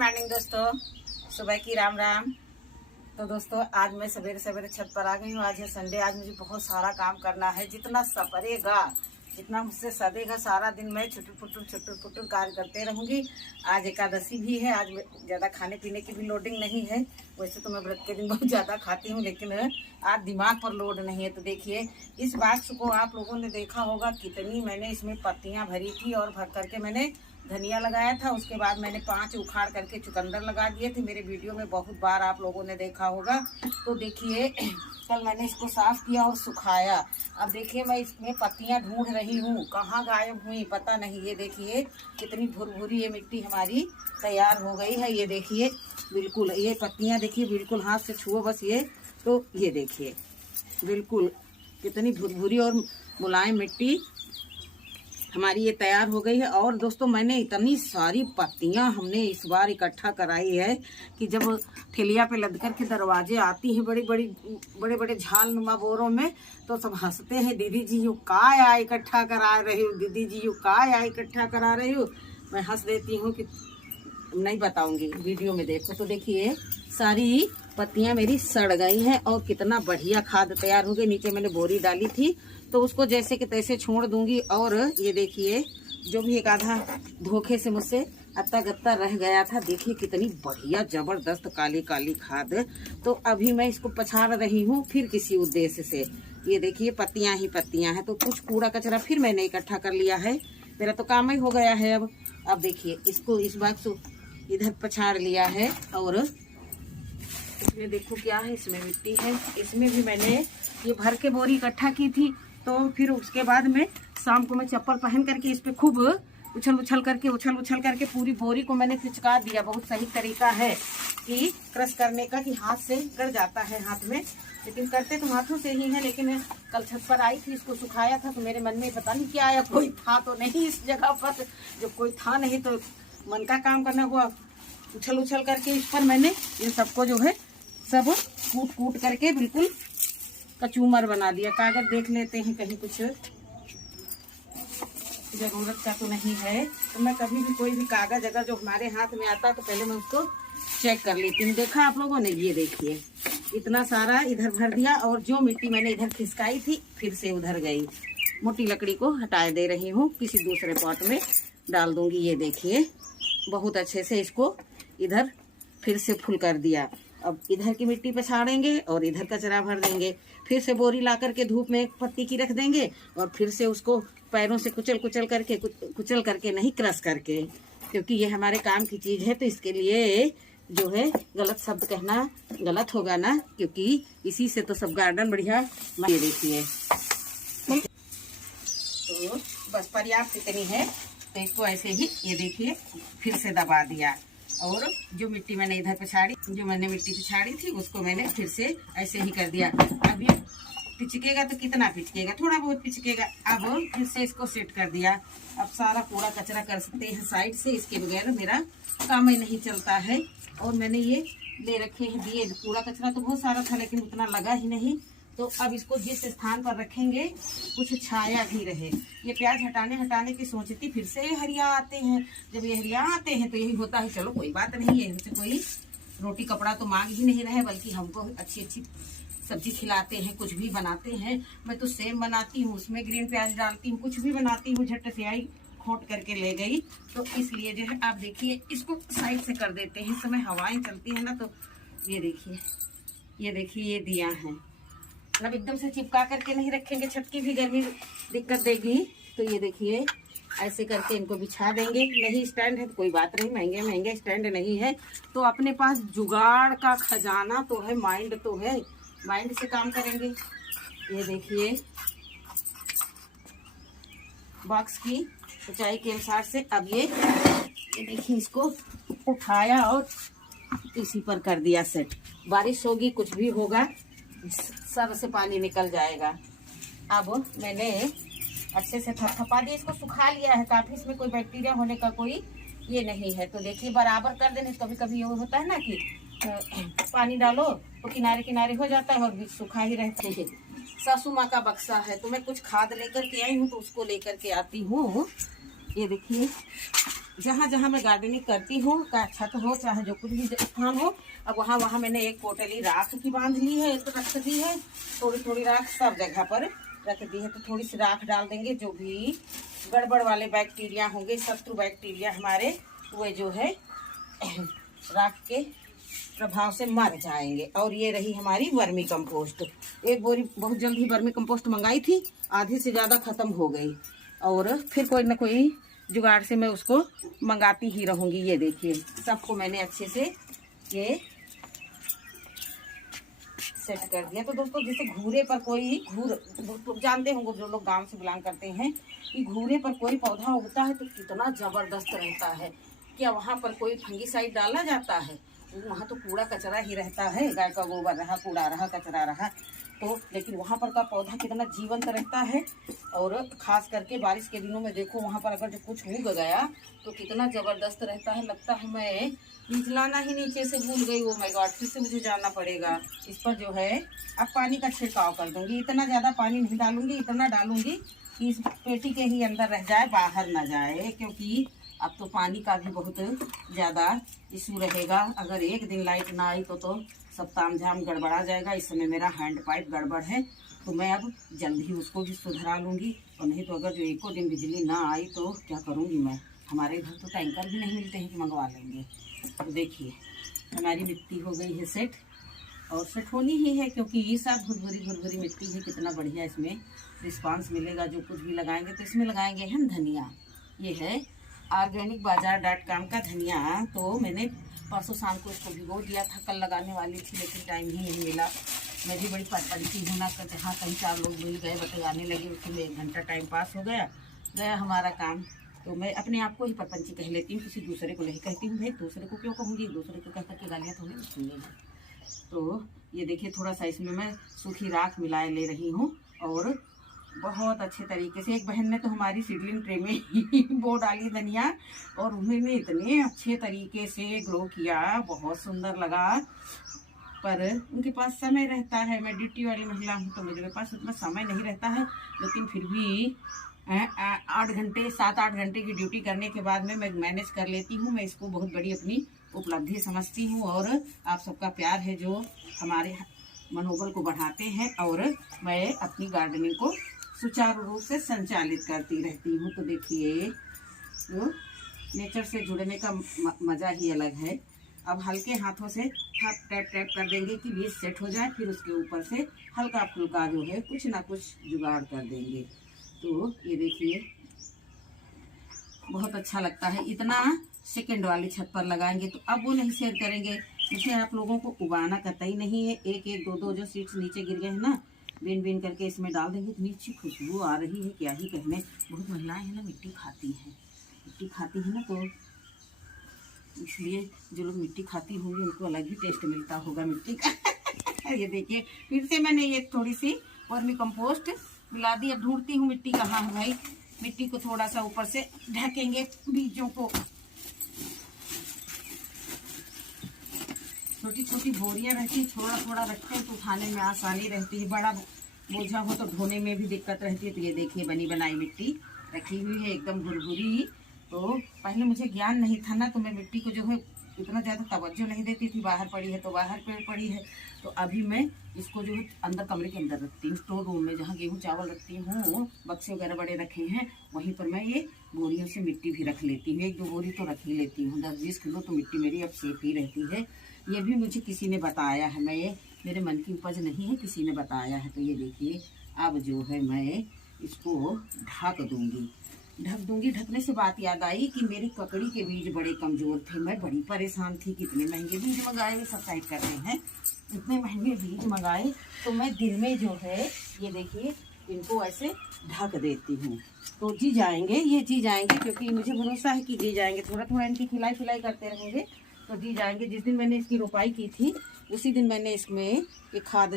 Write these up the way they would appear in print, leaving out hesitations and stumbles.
Morning दोस्तों, सुबह की राम राम। तो दोस्तों आज मैं सवेरे सवेरे छत पर आ गई हूँ। आज है संडे। आज मुझे बहुत सारा काम करना है। जितना सपरेगा, जितना मुझसे सदेगा, सारा दिन मैं छुटुर पुटुर कार्य करते रहूँगी। आज एकादशी भी है। आज ज़्यादा खाने पीने की भी लोडिंग नहीं है। वैसे तो मैं व्रत के दिन बहुत ज़्यादा खाती हूँ, लेकिन आज दिमाग पर लोड नहीं है। तो देखिए, इस बाक्स को आप लोगों ने देखा होगा कितनी मैंने इसमें पत्तियाँ भरी थी और भर करके मैंने धनिया लगाया था। उसके बाद मैंने 5 उखाड़ करके चुकंदर लगा दिए थे। मेरे वीडियो में बहुत बार आप लोगों ने देखा होगा। तो देखिए, कल मैंने इसको साफ़ किया और सुखाया। अब देखिए, मैं इसमें पत्तियां ढूंढ रही हूँ, कहाँ गायब हुई पता नहीं। ये देखिए कितनी भुरभुरी ये मिट्टी हमारी तैयार हो गई है। ये देखिए बिल्कुल, ये पत्तियां देखिए बिल्कुल हाथ से छुओ बस ये। तो ये देखिए बिल्कुल कितनी भुरभुरी और मुलायम मिट्टी हमारी ये तैयार हो गई है। और दोस्तों, मैंने इतनी सारी पत्तियां हमने इस बार इकट्ठा कराई है कि जब ठेलिया पे लद कर के दरवाजे आती हैं बड़े बड़े झाल नुमा बोरों में, तो सब हंसते हैं, दीदी जी यू क्या इकट्ठा करा रही हो, दीदी जी यू क्या इकट्ठा करा रही हो। मैं हंस देती हूँ कि नहीं बताऊंगी, वीडियो में देखो। तो देखिए सारी पत्तियां मेरी सड़ गई हैं और कितना बढ़िया खाद तैयार हो गई। नीचे मैंने बोरी डाली थी तो उसको जैसे कि तैसे छोड़ दूंगी। और ये देखिए, जो भी एक आधा धोखे से मुझसे अत्ता गत्ता रह गया था, देखिए कितनी बढ़िया जबरदस्त काली काली खाद। तो अभी मैं इसको पछाड़ रही हूँ फिर किसी उद्देश्य से। ये देखिए पत्तियां ही पत्तियां हैं। तो कुछ कूड़ा कचरा फिर मैंने इकट्ठा कर लिया है। मेरा तो काम ही हो गया है। अब देखिए, इसको इस बाक्स इधर पछाड़ लिया है। और इसमें देखो क्या है, इसमें मिट्टी है। इसमें भी मैंने ये भर के बोरी इकट्ठा की थी। तो फिर उसके बाद में शाम को मैं चप्पल पहन करके इस पे खूब उछल उछल करके पूरी बोरी को मैंने पिचका दिया। बहुत सही तरीका है कि क्रश करने का, कि हाथ से गड़ जाता है हाथ में, लेकिन करते तो हाथों से ही है। लेकिन कल छत पर आई थी, इसको सुखाया था, तो मेरे मन में पता नहीं क्या आया, कोई था तो नहीं इस जगह पर। जब कोई था नहीं तो मन का काम करना हुआ। उछल करके इस पर मैंने इन सबको जो है सब कूट करके बिल्कुल कचूमर बना दिया। कागज देख लेते हैं, कहीं कुछ जरूरत का तो नहीं है। तो मैं कभी भी कोई भी कागज अगर जो हमारे हाथ में आता तो पहले मैं उसको चेक कर लेती हूँ। देखा आप लोगों ने, ये देखिए इतना सारा इधर भर दिया। और जो मिट्टी मैंने इधर खिसकाई थी फिर से उधर गई। मोटी लकड़ी को हटा दे रही हूँ, किसी दूसरे पॉट में डाल दूंगी। ये देखिए बहुत अच्छे से इसको इधर फिर से फुल कर दिया। अब इधर की मिट्टी पछाड़ेंगे और इधर कचरा भर देंगे। फिर से बोरी ला करके धूप में एक पत्ती की रख देंगे और फिर से उसको पैरों से कुचल करके नहीं, क्रश करके, क्योंकि ये हमारे काम की चीज़ है। तो इसके लिए जो है गलत शब्द कहना गलत होगा ना, क्योंकि इसी से तो सब गार्डन बढ़िया। ये देखिए, तो बस पर्याप्त इतनी है। तो इसको ऐसे ही ये देखिए फिर से दबा दिया। और जो मिट्टी मैंने इधर पिछाड़ी, जो मैंने मिट्टी पिछाड़ी थी उसको मैंने फिर से ऐसे ही कर दिया। अब ये पिचकेगा तो कितना पिचकेगा, थोड़ा बहुत पिचकेगा। अब फिर से इसको सेट कर दिया। अब सारा कूड़ा कचरा कर सकते हैं साइड से, इसके बगैर मेरा काम ही नहीं चलता है। और मैंने ये ले रखे हैं दिए। कूड़ा कचरा तो बहुत सारा था लेकिन उतना लगा ही नहीं। तो अब इसको जिस स्थान पर रखेंगे कुछ छाया भी रहे। ये प्याज हटाने की सोचती, फिर से ये हरिया आते हैं। जब ये हरिया आते हैं तो यही होता है, चलो कोई बात नहीं है, इनसे कोई रोटी कपड़ा तो मांग ही नहीं रहे, बल्कि हमको अच्छी सब्जी खिलाते हैं, कुछ भी बनाते हैं। मैं तो सेम बनाती हूँ, उसमें ग्रीन प्याज डालती हूँ, कुछ भी बनाती हूँ, झट से आई खोट करके ले गई। तो इसलिए जो है आप देखिए इसको साइड से कर देते हैं। इस समय हवाएं चलती है ना, तो ये देखिए ये दिया है। मतलब एकदम से चिपका करके नहीं रखेंगे, छत की भी गर्मी दिक्कत देगी। तो ये देखिए ऐसे करके इनको बिछा देंगे। नहीं स्टैंड है तो कोई बात नहीं, महंगे स्टैंड नहीं है तो अपने पास जुगाड़ का खजाना तो है, माइंड तो है, माइंड से काम करेंगे। ये देखिए बॉक्स की ऊंचाई के अनुसार से अब ये देखिए इसको उठाया और इसी पर कर दिया सेट। बारिश होगी, कुछ भी होगा, सब से पानी निकल जाएगा। अब मैंने अच्छे से थपथपा दिया, इसको सुखा लिया है काफी। इसमें कोई बैक्टीरिया होने का कोई ये नहीं है। तो देखिए बराबर कर देने। कभी कभी ये होता है ना कि पानी डालो तो किनारे किनारे हो जाता है और बीच सूखा ही रहते हैं। सासू माँ का बक्सा है, तो मैं कुछ खाद लेकर के आई हूँ तो उसको लेकर के आती हूँ। ये देखिए जहाँ जहाँ मैं गार्डनिंग करती हूँ, चाहे छत हो चाहे जो कुछ भी स्थान हो, अब वहाँ वहाँ मैंने एक पोटली राख की बांध ली है, तो रख दी है। थोड़ी थोड़ी राख सब जगह पर रख दी है। तो थोड़ी सी राख डाल देंगे, जो भी गड़बड़ वाले बैक्टीरिया होंगे, शत्रु बैक्टीरिया हमारे, वे जो है राख के प्रभाव से मर जाएंगे। और ये रही हमारी वर्मी कंपोस्ट। एक बोरी बहुत जल्द ही वर्मी कंपोस्ट मंगाई थी, आधी से ज़्यादा ख़त्म हो गई, और फिर कोई ना कोई जुगाड़ से मैं उसको मंगाती ही रहूँगी। ये देखिए, सबको मैंने अच्छे से ये सेट कर दिया। तो दोस्तों, जैसे घूरे पर कोई तो जानते होंगे जो लोग गांव से बिलोंग करते हैं कि घूरे पर कोई पौधा उगता है तो कितना ज़बरदस्त रहता है। क्या वहाँ पर कोई फंगीसाइड डाला जाता है? वहाँ तो कूड़ा कचरा ही रहता है, गाय का गोबर रहा, कूड़ा रहा, कचरा रहा, तो लेकिन वहाँ पर का पौधा कितना जीवंत रहता है। और ख़ास करके बारिश के दिनों में देखो, वहाँ पर अगर जो कुछ उग गया तो कितना ज़बरदस्त रहता है। लगता है मैं बीज लाना ही नीचे से भूल गई। वो माय गॉड, फिर से मुझे जाना पड़ेगा। इस पर जो है अब पानी का छिड़काव कर दूँगी। इतना ज़्यादा पानी नहीं डालूँगी, इतना डालूँगी कि इस पेटी के ही अंदर रह जाए, बाहर ना जाए, क्योंकि अब तो पानी का भी बहुत ज़्यादा इशू रहेगा। अगर एक दिन लाइट ना आई तो सब तामझाम गड़बड़ा जाएगा। इस समय मेरा हैंड पाइप गड़बड़ है, तो मैं अब जल्द ही उसको भी सुधरा लूँगी। और नहीं तो अगर जो एको दिन बिजली ना आई तो क्या करूँगी मैं। हमारे घर तो टैंकर भी नहीं मिलते हैं कि मंगवा लेंगे। तो देखिए, हमारी मिट्टी हो गई है सेट, और सेट होनी ही है, क्योंकि ये सब भुरभुरी मिट्टी है। कितना बढ़िया इसमें रिस्पांस मिलेगा। जो कुछ भी लगाएंगे तो इसमें लगाएंगे हम धनिया। ये है organicbazaar.com का धनिया। तो मैंने परसों शाम को इसको भिगो दिया था, कल लगाने वाली थी, लेकिन टाइम ही नहीं मिला। मैं भी बड़ी परेशानी हूँ ना, जहाँ कहीं 4 लोग मिल गए, बतलाने लगे, उसमें 1 घंटा टाइम पास हो गया हमारा काम। तो मैं अपने आप को ही परपंची कह लेती हूँ, किसी दूसरे को नहीं कहती हूँ। भाई दूसरे को क्यों कहूँगी, दूसरे को कह करके गालियाँ थोड़ी सुनिएगी। तो ये देखिए, थोड़ा सा इसमें मैं सूखी राख मिलाए ले रही हूँ, और बहुत अच्छे तरीके से। एक बहन ने तो हमारी सीडलिंग ट्रे में ही बो डाली धनिया, और उन्होंने इतने अच्छे तरीके से ग्रो किया, बहुत सुंदर लगा। पर उनके पास समय रहता है, मैं ड्यूटी वाली महिला हूँ तो मेरे पास उतना समय नहीं रहता है। लेकिन फिर भी 7-8 घंटे की ड्यूटी करने के बाद में मैं मैनेज कर लेती हूँ। मैं इसको बहुत बड़ी अपनी उपलब्धि समझती हूँ, और आप सबका प्यार है जो हमारे मनोबल को बढ़ाते हैं, और मैं अपनी गार्डनिंग को सुचारू रूप से संचालित करती रहती हूँ। तो देखिए, तो नेचर से जुड़ने का मज़ा ही अलग है। अब हल्के हाथों से टैप टैप कर देंगे कि बीज सेट हो जाए, फिर उसके ऊपर से हल्का फुल्का जो है कुछ ना कुछ जुगाड़ कर देंगे। तो ये देखिए, बहुत अच्छा लगता है। इतना सेकंड वाली छत पर लगाएंगे तो अब वो नहीं शेयर करेंगे। मुझे आप लोगों को उबाना कतई नहीं है। एक एक दो दो जो सीड्स नीचे गिर गए हैं ना, बीन बीन करके इसमें डाल देंगे। इतनी अच्छी खुशबू आ रही है, क्या ही कहने। बहुत महिलाएं हैं ना, मिट्टी खाती हैं ना, तो इसलिए जो लोग मिट्टी खाती होंगी उनको अलग ही टेस्ट मिलता होगा मिट्टी का। ये देखिए, फिर से मैंने ये थोड़ी सी वर्मी कंपोस्ट मिला दी। अब ढूंढती हूँ मिट्टी कहाँ है भाई। मिट्टी को थोड़ा सा ऊपर से ढकेंगे बीजों को। छोटी छोटी बोरियां रहती, थोड़ा थोड़ा रखते हैं तो उठाने में आसानी रहती है। बड़ा बोझा हो तो ढोने में भी दिक्कत रहती है। तो ये देखिए, बनी बनाई मिट्टी रखी हुई है, एकदम भुरभुरी। तो पहले मुझे ज्ञान नहीं था ना, तो मैं मिट्टी को जो है इतना ज़्यादा तवज्जो नहीं देती थी। बाहर पड़ी है तो बाहर पड़ी है। तो अभी मैं इसको जो है अंदर, कमरे के अंदर रखती हूँ, स्टोर रूम में, जहाँ गेहूँ चावल रखती हूँ, बक्से वगैरह बड़े रखे हैं, वहीं पर मैं ये बोरियों से मिट्टी भी रख लेती हूँ। 1-2 बोरी तो रख ही लेती हूँ। 10-20 किलो तो मिट्टी मेरी अब सेफ ही रहती है। ये भी मुझे किसी ने बताया है, मैं ये मेरे मन की उपज नहीं है, किसी ने बताया है। तो ये देखिए, अब जो है मैं इसको ढक दूंगी। ढकने से बात याद आई कि मेरी ककड़ी के बीज बड़े कमज़ोर थे। मैं बड़ी परेशान थी, कितने महंगे बीज मंगाए हुए, सब्सक्राइब कर रहे हैं, इतने महंगे बीज मंगाए। तो मैं दिन में जो है ये देखिए इनको ऐसे ढक देती हूँ, तो जी जाएंगे, क्योंकि मुझे भरोसा है कि जी जाएंगे। थोड़ा थोड़ा इनकी खिलाई करते रहेंगे तो जी जाएंगे। जिस दिन मैंने इसकी रोपाई की थी उसी दिन मैंने इसमें एक खाद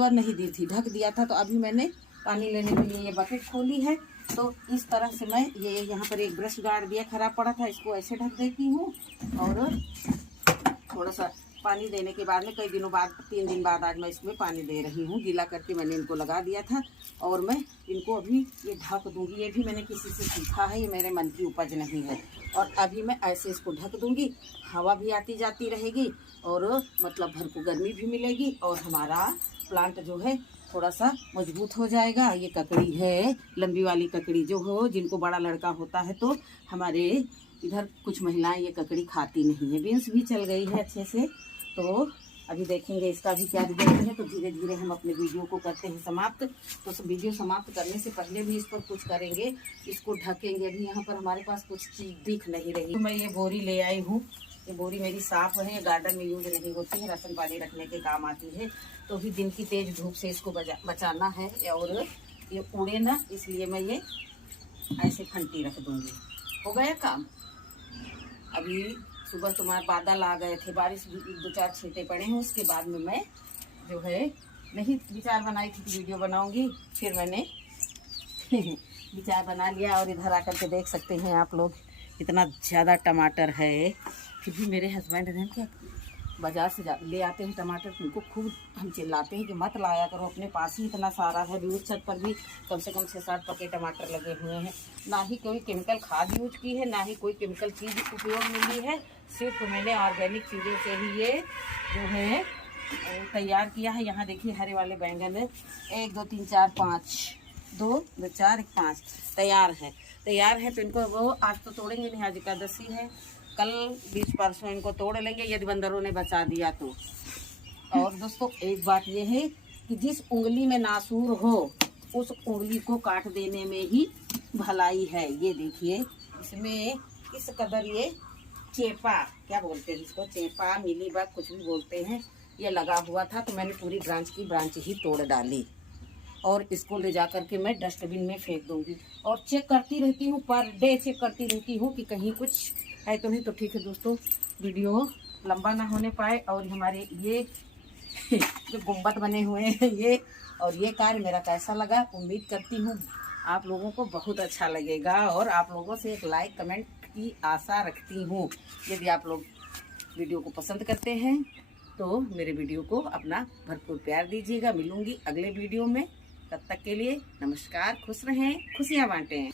वाद नहीं दी थी, ढक दिया था। तो अभी मैंने पानी लेने के लिए ये बकेट खोली है। तो इस तरह से मैं ये यहाँ पर एक ब्रश गाड़ दिया, खराब पड़ा था, इसको ऐसे ढक देती हूँ। और थोड़ा सा पानी देने के बाद में कई दिनों बाद, 3 दिन बाद आज मैं इसमें पानी दे रही हूँ। गीला करके मैंने इनको लगा दिया था, और मैं इनको अभी ये ढक दूँगी। ये भी मैंने किसी से सीखा है, ये मेरे मन की उपज नहीं है। और अभी मैं ऐसे इसको ढक दूंगी, हवा भी आती जाती रहेगी और मतलब भर को गर्मी भी मिलेगी और हमारा प्लांट जो है थोड़ा सा मजबूत हो जाएगा। ये ककड़ी है, लंबी वाली ककड़ी जो हो, जिनको बड़ा लड़का होता है तो हमारे इधर कुछ महिलाएं ये ककड़ी खाती नहीं है। बीन्स भी चल गई है अच्छे से, तो अभी देखेंगे इसका भी क्या रिजल्ट है। तो धीरे धीरे हम अपने वीडियो को करते हैं समाप्त। तो वीडियो समाप्त करने से पहले भी इस पर कुछ करेंगे, इसको ढकेंगे। अभी यहाँ पर हमारे पास कुछ चीज़ दिख नहीं रही। तो मैं ये बोरी ले आई हूँ, ये बोरी मेरी साफ है, गार्डन में यूज नहीं होती है, राशन पानी रखने के काम आती है। तो अभी दिन की तेज धूप से इसको बचाना है और ये उड़े ना, इसलिए मैं ये ऐसे फंटी रख दूँगी। हो गया काम। अभी सुबह तुम्हारे बादल आ गए थे, बारिश 2-4 छींटे पड़े हैं। उसके बाद में मैं जो है नहीं विचार बनाई थी कि वीडियो बनाऊंगी, फिर मैंने विचार बना लिया। और इधर आकर के देख सकते हैं आप लोग इतना ज़्यादा टमाटर है। फिर भी मेरे हस्बैंड हैं क्या बाज़ार से ले आते हैं टमाटर, उनको खूब हम चिल्लाते हैं कि मत लाया करो, अपने पास ही इतना सारा है। भी उस छत पर भी कम से कम 6-7 पके टमाटर लगे हुए हैं। ना ही कोई केमिकल खाद यूज की है, ना ही कोई केमिकल चीज़ उपयोग मिली है। सिर्फ मैंने ऑर्गेनिक चीज़ों से ही ये जो है तैयार किया है। यहाँ देखिए हरे वाले बैंगन है, 1 2 3 4 5, 2 2 4 1 5 तैयार है। तो इनको वो आज तो तोड़ेंगे नहीं, आज एकादशी है, कल 20 परसों इनको तोड़ लेंगे यदि बंदरों ने बचा दिया तो। और दोस्तों एक बात ये है कि जिस उंगली में नासूर हो उस उंगली को काट देने में ही भलाई है। ये देखिए इसमें किस कदर ये चेपा, क्या बोलते हैं इसको, चेपा मिलीबग कुछ भी बोलते हैं, ये लगा हुआ था। तो मैंने पूरी ब्रांच ही तोड़ डाली और इसको ले जा करके मैं डस्टबिन में फेंक दूंगी। और चेक करती रहती हूँ, पर डे चेक करती रहती हूँ कि कहीं कुछ है तो नहीं। तो ठीक है दोस्तों, वीडियो लंबा ना होने पाए। और हमारे ये जो गुंबद बने हुए हैं ये, और ये कार्य मेरा कैसा लगा, उम्मीद करती हूँ आप लोगों को बहुत अच्छा लगेगा। और आप लोगों से एक लाइक कमेंट की आशा रखती हूँ। यदि आप लोग वीडियो को पसंद करते हैं तो मेरे वीडियो को अपना भरपूर प्यार दीजिएगा। मिलूंगी अगले वीडियो में, तब तक के लिए नमस्कार, खुश रहें, खुशियाँ बांटें।